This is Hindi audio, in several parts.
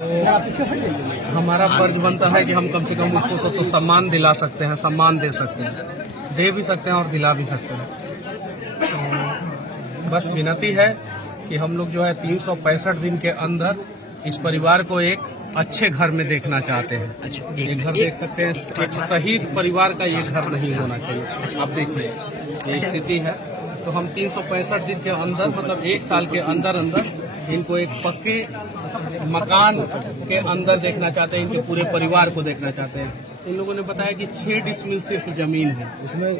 तो हमारा फर्ज बनता है कि हम कम से कम उसको तो सम्मान दिला सकते हैं, सम्मान दे सकते हैं, दे भी सकते हैं और दिला भी सकते हैं। तो बस विनती है कि हम लोग जो है 365 दिन के अंदर इस परिवार को एक अच्छे घर में देखना चाहते हैं। अच्छा, एक घर देख सकते हैं, एक शहीद परिवार का ये घर नहीं होना चाहिए। आप देखिए ये स्थिति है, तो हम 365 दिन के अंदर मतलब 1 साल के अंदर अंदर इनको एक पक्के मकान के अंदर देखना चाहते हैं, इनके पूरे परिवार को देखना चाहते हैं। इन लोगों ने बताया कि 6 डिसमिल सिर्फ जमीन है, उसमें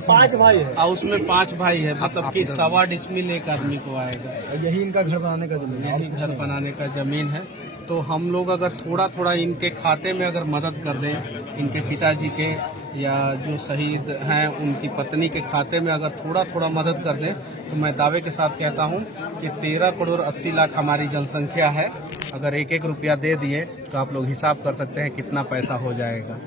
5 भाई है और उसमें 5 भाई है, मतलब कि 1.25 डिसमिल एक आदमी को आएगा। यही इनका घर बनाने का जमीन, यही घर बनाने का जमीन है। तो हम लोग अगर थोड़ा थोड़ा इनके खाते में अगर मदद कर दें, इनके पिताजी के या जो शहीद हैं उनकी पत्नी के खाते में अगर थोड़ा थोड़ा मदद कर दें, तो मैं दावे के साथ कहता हूं कि 13 करोड़ 80 लाख हमारी जनसंख्या है। अगर 1-1 रुपया दे दिए तो आप लोग हिसाब कर सकते हैं कितना पैसा हो जाएगा।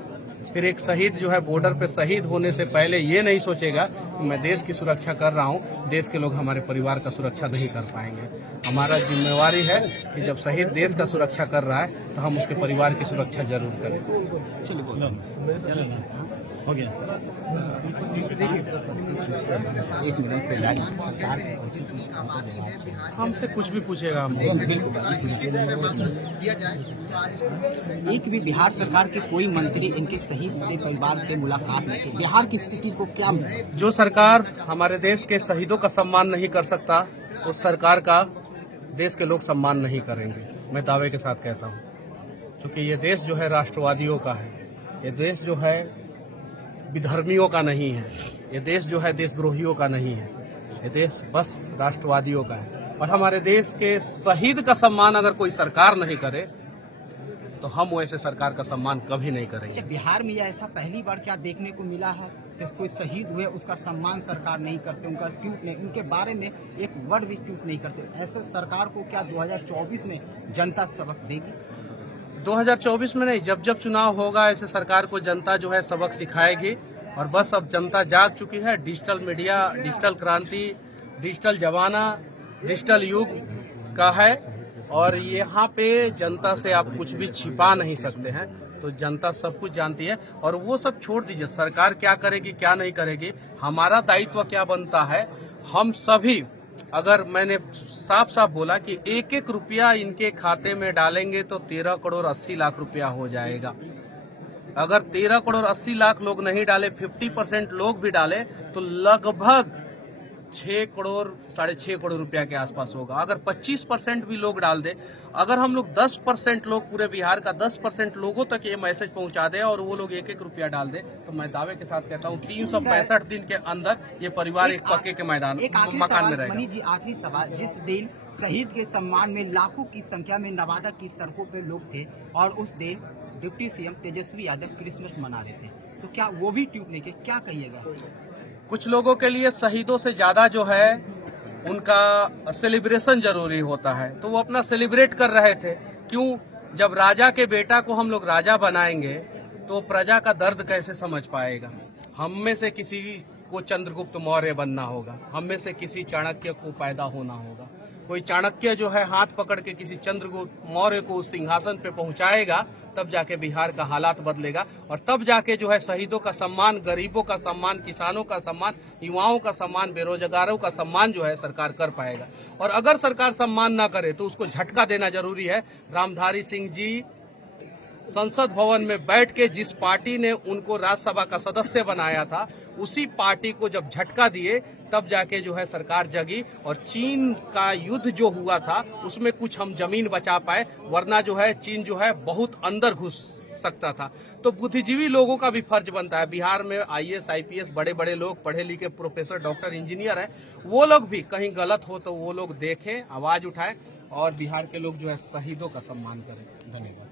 फिर एक शहीद जो है बॉर्डर पे शहीद होने से पहले ये नहीं सोचेगा कि मैं देश की सुरक्षा कर रहा हूँ, देश के लोग हमारे परिवार का सुरक्षा नहीं कर पाएंगे। हमारा जिम्मेवारी है कि जब शहीद देश का सुरक्षा कर रहा है तो हम उसके परिवार की सुरक्षा जरूर करें। चलिए बोलो हो गया। एक मिनट हमसे कुछ भी पूछेगा हम एक भी बिहार सरकार के कोई मंत्री इनके शहीद से परिवार से मुलाकात नहीं की। बिहार की स्थिति को क्या, जो सरकार हमारे देश के शहीदों का सम्मान नहीं कर सकता उस सरकार का देश के लोग सम्मान नहीं करेंगे। मैं दावे के साथ कहता हूँ, क्योंकि ये देश जो है राष्ट्रवादियों का है, ये देश जो है विधर्मियों का नहीं है, ये देश जो है देशद्रोहियों का नहीं है, ये देश बस राष्ट्रवादियों का है। और हमारे देश के शहीद का सम्मान अगर कोई सरकार नहीं करे तो हम वैसे सरकार का सम्मान कभी नहीं करेंगे। बिहार में ऐसा पहली बार क्या देखने को मिला है कि कोई शहीद हुए उसका सम्मान सरकार नहीं करते, उनका ट्वीट नहीं, उनके बारे में एक वर्ड भी ट्वीट नहीं करते। ऐसे सरकार को क्या 2024 में जनता सबक देगी? 2024 में नहीं, जब जब चुनाव होगा ऐसे सरकार को जनता जो है सबक सिखाएगी। और बस अब जनता जाग चुकी है। डिजिटल मीडिया, डिजिटल क्रांति, डिजिटल जमाना, डिजिटल युग का है और यहाँ पे जनता से आप कुछ भी छिपा नहीं सकते हैं। तो जनता सब कुछ जानती है और वो सब छोड़ दीजिए, सरकार क्या करेगी क्या नहीं करेगी, हमारा दायित्व क्या बनता है। हम सभी, अगर मैंने साफ साफ बोला कि 1-1 रुपया इनके खाते में डालेंगे तो 13 करोड़ 80 लाख रुपया हो जाएगा। अगर 13 करोड़ 80 लाख लोग नहीं डाले, 50% लोग भी डाले तो लगभग 6 करोड़ 6.5 करोड़ रुपया के आसपास होगा। अगर 25% भी लोग डाल दे, अगर हम लोग 10% लोग, पूरे बिहार का 10% लोगों तक ये मैसेज पहुंचा दे और वो लोग 1-1 रुपया डाल दे, तो मैं दावे के साथ कहता हूँ 365 दिन के अंदर ये परिवार एक पक्के के मैदान मकान में रहेगा। मनीष जी, आखिरी सवाल, जिस दिन शहीद के सम्मान में लाखों की संख्या में नवादा की सड़कों पे लोग थे और उस दिन deputy CM Tejashwi Yadav Christmas मना रहे थे, तो क्या वो भी ट्वीट नहीं किए? क्या कहिएगा? कुछ लोगों के लिए शहीदों से ज्यादा जो है उनका सेलिब्रेशन जरूरी होता है, तो वो अपना सेलिब्रेट कर रहे थे। क्यों? जब राजा के बेटा को हम लोग राजा बनाएंगे तो प्रजा का दर्द कैसे समझ पाएगा। हम में से किसी को चंद्रगुप्त मौर्य बनना होगा, हम में से किसी चाणक्य को पैदा होना होगा। कोई चाणक्य जो है हाथ पकड़ के किसी चंद्रगुप्त मौर्य को उस सिंहासन पे पहुंचाएगा, तब जाके बिहार का हालात बदलेगा और तब जाके जो है शहीदों का सम्मान, गरीबों का सम्मान, किसानों का सम्मान, युवाओं का सम्मान, बेरोजगारों का सम्मान जो है सरकार कर पाएगा। और अगर सरकार सम्मान ना करे तो उसको झटका देना जरूरी है। रामधारी सिंह जी संसद भवन में बैठ के जिस पार्टी ने उनको राज्यसभा का सदस्य बनाया था, उसी पार्टी को जब झटका दिए तब जाके जो है सरकार जगी और चीन का युद्ध जो हुआ था उसमें कुछ हम जमीन बचा पाए, वरना जो है चीन जो है बहुत अंदर घुस सकता था। तो बुद्धिजीवी लोगों का भी फर्ज बनता है। बिहार में IAS IPS बड़े बड़े लोग, पढ़े लिखे प्रोफेसर, डॉक्टर, इंजीनियर हैं, वो लोग भी कहीं गलत हो तो वो लोग देखें, आवाज उठाएं और बिहार के लोग जो है शहीदों का सम्मान करें। धन्यवाद।